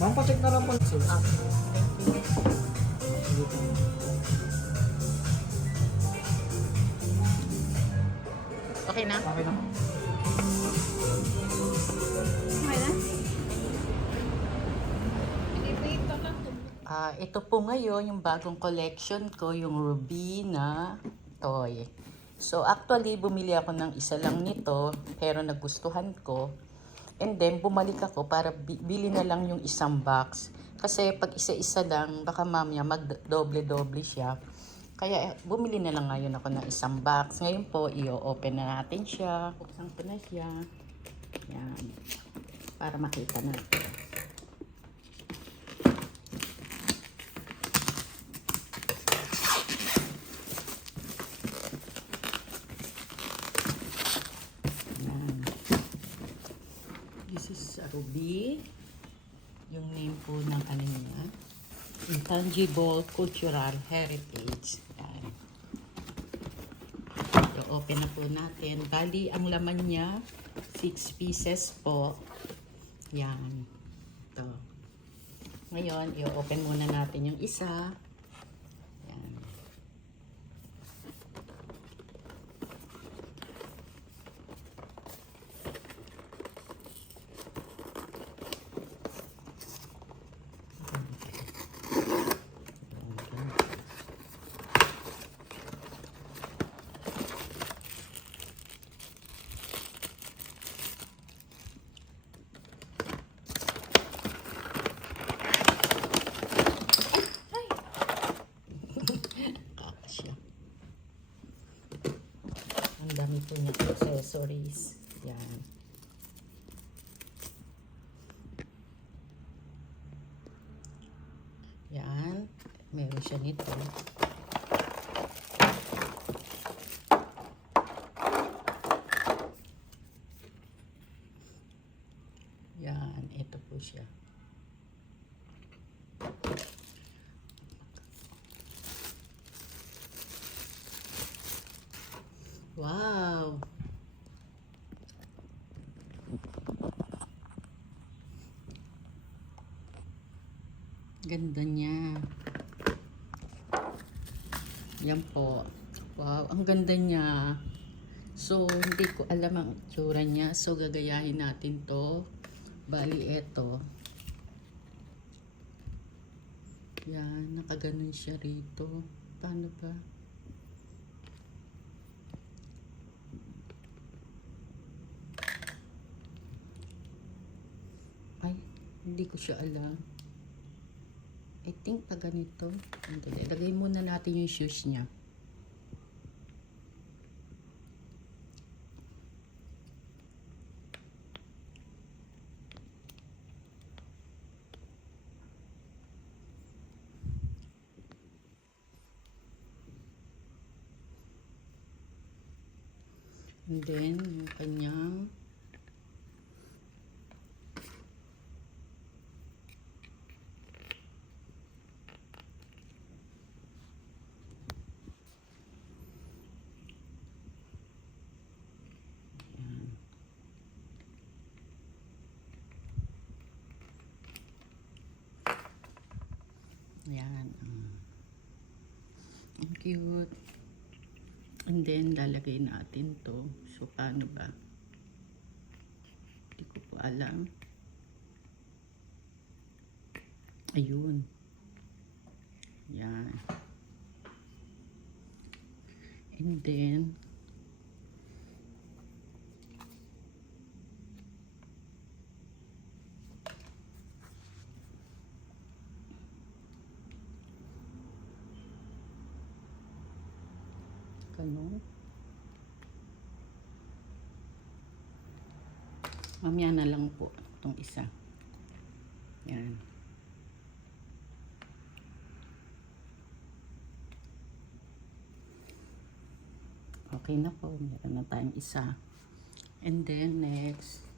Ma'am, pa-check na lang po. Sir. Okay na? Okay na po. Okay na? Ito po ngayon yung bagong collection ko, yung Ruby na toy. So actually, bumili ako ng isa lang nito, pero nagustuhan ko. And then, bumalik ako para bili na lang yung isang box. Kasi pag isa-isa lang, baka mamaya mag-doble-doble siya. Kaya bumili na lang ngayon ako ng isang box. Ngayon po, i-open na natin siya. Buksan ko na siya. Yan. Para makita natin. This is Ruby. Yung name po ng ano niya. Intangible Cultural Heritage. Yan. So, open na po natin. Bali, ang laman niya, 6 pieces po. Yan. Ito. Ngayon, i-open muna natin yung isa. Yan. Kakasya. Ang dami po niya accessories. Yan. Yan. Meron siya nito. Yan. Ito po siya. Wow! Ganda niya. Yan po. Wow, ang ganda niya. So, hindi ko alam ang itsura niya. So, gagayahin natin to. Bali, eto. Yan, nakaganon siya rito. Paano ba? Ay, hindi ko siya alam. I think pa ganito. Lagay muna natin yung shoes niya. And then, yung kanyang yan. Ang cute. And then, lalagay natin to. So, paano ba? Hindi ko po alam. Ayun. Yan. And then, ano? Mamaya na lang po itong isa. Yan. Okay na po. Meron na tayong isa. And then next,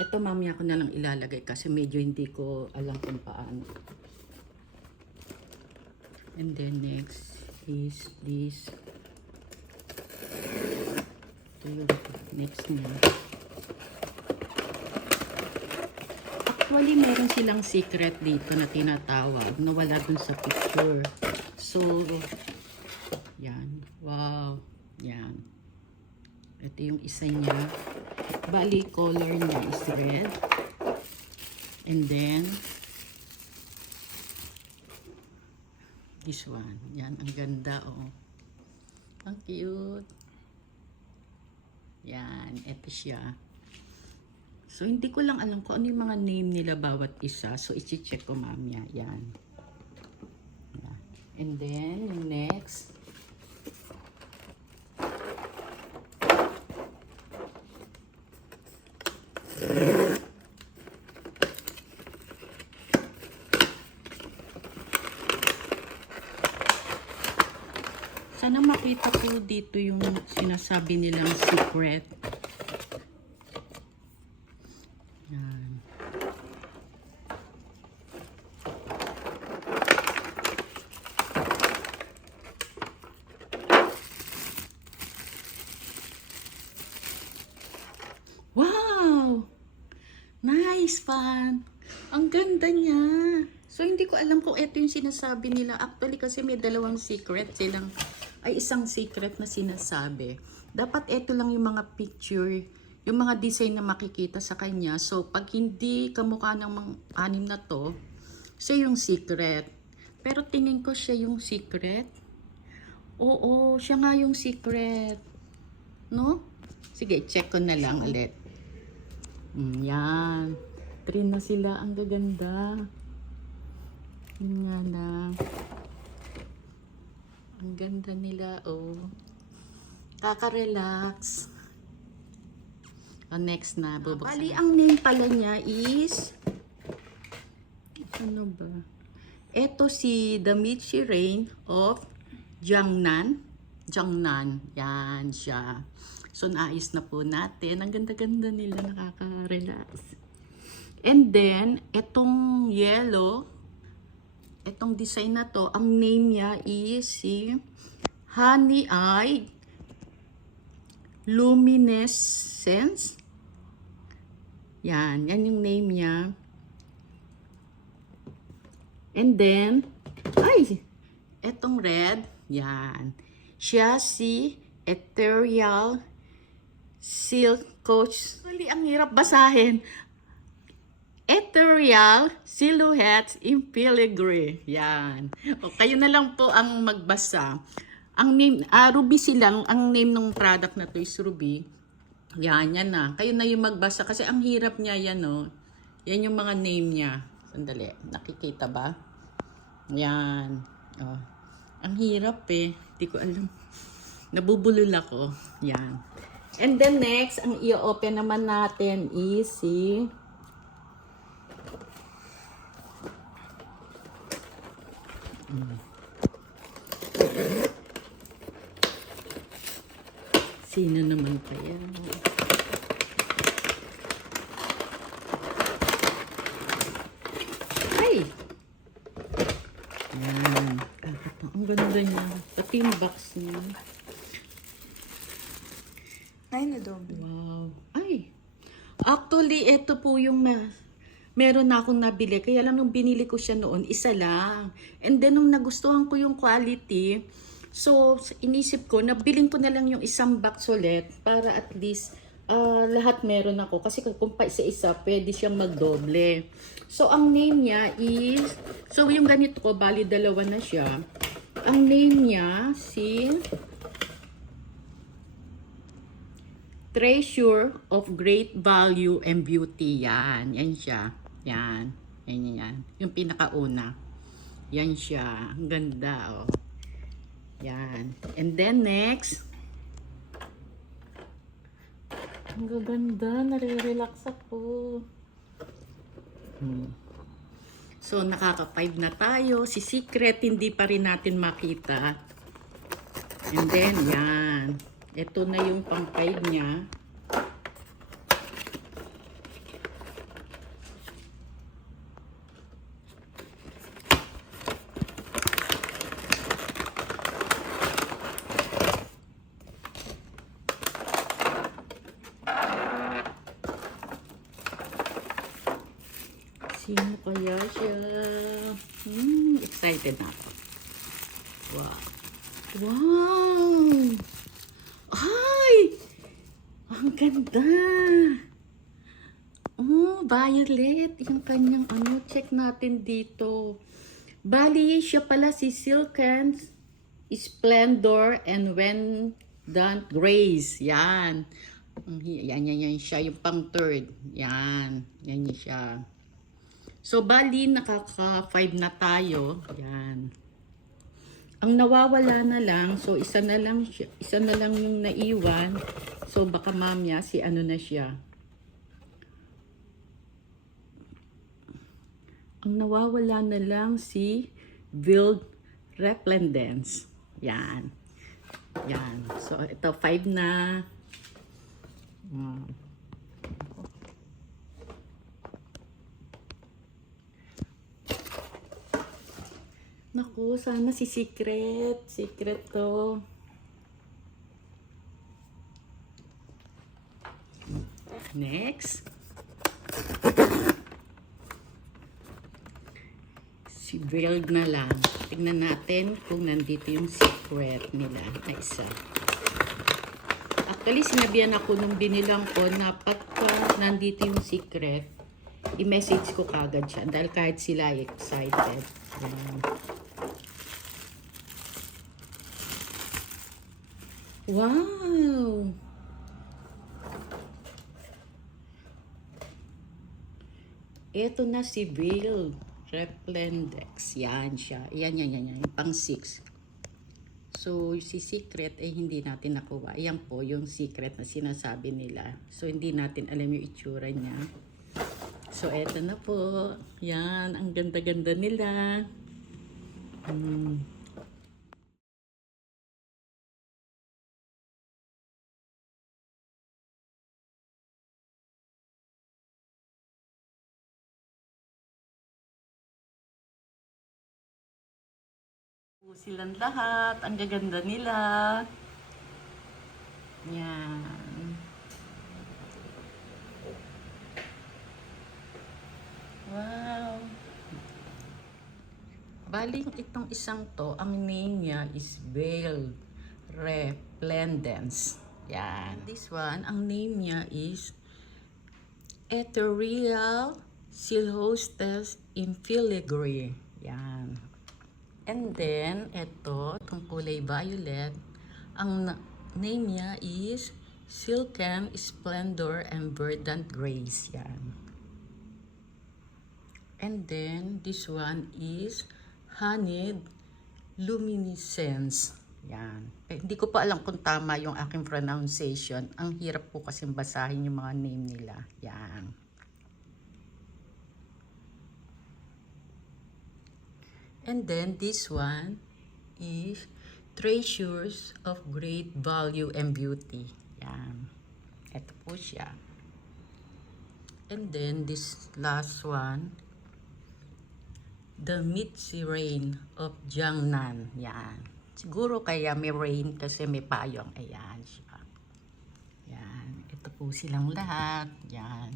ito mamaya ko na lang ilalagay kasi medyo hindi ko alam kung paano. And then next is this. Ito yung next niya. Actually, meron silang secret dito na tinatawag na wala dun sa picture. So, yan. Wow. Yan. Ito yung isa niya. Bali, color niya is red. And then, this one. Yan, ang ganda, oh. Ang cute. Yan, ito siya. So, hindi ko lang alam kung ano yung mga name nila bawat isa. So, i-check ko mamaya. Yan. Yan. And then, yung next. Sana makita ko dito yung sinasabi nilang secret. Yan. Wow! Nice, Pan! Ang ganda niya. So, hindi ko alam kung ito yung sinasabi nila. Actually, kasi may dalawang secret silang, ay isang secret na sinasabi. Dapat ito lang yung mga picture, yung mga design na makikita sa kanya. So, pag hindi kamukha ng mga anim na to, siya yung secret. Pero tingin ko siya yung secret. Oo, siya nga yung secret. No? Sige, check ko na lang ulit. Yan. 3 na sila. Ang gaganda. Yun nga lang. Ang ganda nila, oh. Kaka-relax. Next na, bubuksan. Bali, ang name pala niya is, ano ba? Ito si Damichi Rain of Jiangnan. Jiangnan. Yan siya. So, naayos na po natin. Ang ganda-ganda nila, nakaka-relax. And then, itong yellow, itong design na to, ang name niya is si Honey Eye Luminescence. Yan, yan yung name niya. And then, ay, etong red, yan. Siya si Ethereal Silk Coach. Actually, ang hirap basahin. Ethereal Silhouette in Filigree. Yan. O, kayo na lang po ang magbasa. Ang name, Ruby silang, ang name ng product na to is Ruby. Yan, yan na. Kayo na yung magbasa kasi ang hirap niya yan, no. Yan yung mga name niya. Sandali, nakikita ba? Yan. Oh. Ang hirap eh. Hindi ko alam. Nabubulol ako. Yan. And then next, ang i-open naman natin is si sino naman kaya? Ay! Yan. Ang ganda niya. Pati yung box niya. Ay, nadoble. Wow. Ay! Actually, ito po yung meron na akong nabili. Kaya lang nung binili ko siya noon, isa lang. And then nung nagustuhan ko yung quality, so inisip ko, nabiling ko na lang yung isang box ulit para at least lahat meron ako. Kasi kung pa isa-isa, pwede siyang magdoble. So ang name niya is, so yung ganito ko, bali dalawa na siya. Ang name niya si Treasure of Great Value and Beauty. Yan. Yan siya. Yan. Yan, yan. Yung pinakauna. Yan siya. Ang ganda, oh. Yan. And then next. Ang gaganda. Nare-relax ako. So, nakaka-5 na tayo. Si Secret, hindi pa rin natin makita. And then, yan. Ito na yung pang-5 niya. Sino kaya siya? Excited na ako. Wow. Wow! Ay! Ang ganda! Oh, violet. Yung kanyang ano, check natin dito. Bali, siya pala si Silken Splendor and When Done Grace. Yan. Yan siya. Yung pang third. Yan. Yan siya. So, bali, nakaka-5 na tayo. Yan. Ang nawawala na lang, so isa na lang yung naiwan. So, baka mamaya si ano na siya. Ang nawawala na lang si Veiled Resplendence. Yan. Yan. So, ito 5 na. Naku, sana si Secret. Secret to. Next. Si Veiled na lang. Tignan natin kung nandito yung secret nila na isa. Actually, sinabihan ako nung binilang ko na pagka nandito yung secret, i-message ko kagad siya. Dahil kahit sila excited. Yan. Wow! Ito na si Veiled Resplendence. Yan siya. Yan. Yung pang 6. So, si Secret ay hindi natin nakuha. Yan po yung secret na sinasabi nila. So, hindi natin alam yung itsura niya. So, eto na po. Yan. Ang ganda-ganda nila. Silang lahat. Ang gaganda nila. Yan. Wow. Baling itong isang to, ang name niya is Veiled Resplendence. Yan. This one, ang name niya is Ethereal Silhouettes in Filigree. Yan. And then, itong kulay violet, ang name niya is Silken Splendor and Verdant Grace. Yan. And then, this one is Honeyed Luminescence. Yan. Hindi ko pa alam kung tama yung aking pronunciation. Ang hirap po kasi basahin yung mga name nila. Yan. And then this one is Treasures of Great Value and Beauty. Yan. Ito po siya. And then this last one, The Mitzi Rain of Jiangnan. Yan. Siguro kaya may rain kasi may payong. Ayan siya. Yan. Ito po silang lahat. Yan.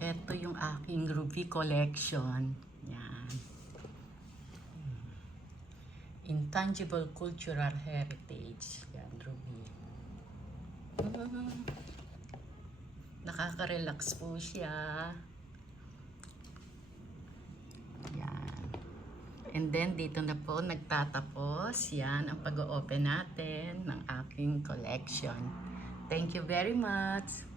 Ito yung aking ruby collection. Yan. Intangible Cultural Heritage. Yan, ruby. Nakaka-relax po siya. Yan. And then, dito na po nagtatapos. Yan ang pag-o-open natin ng aking collection. Thank you very much.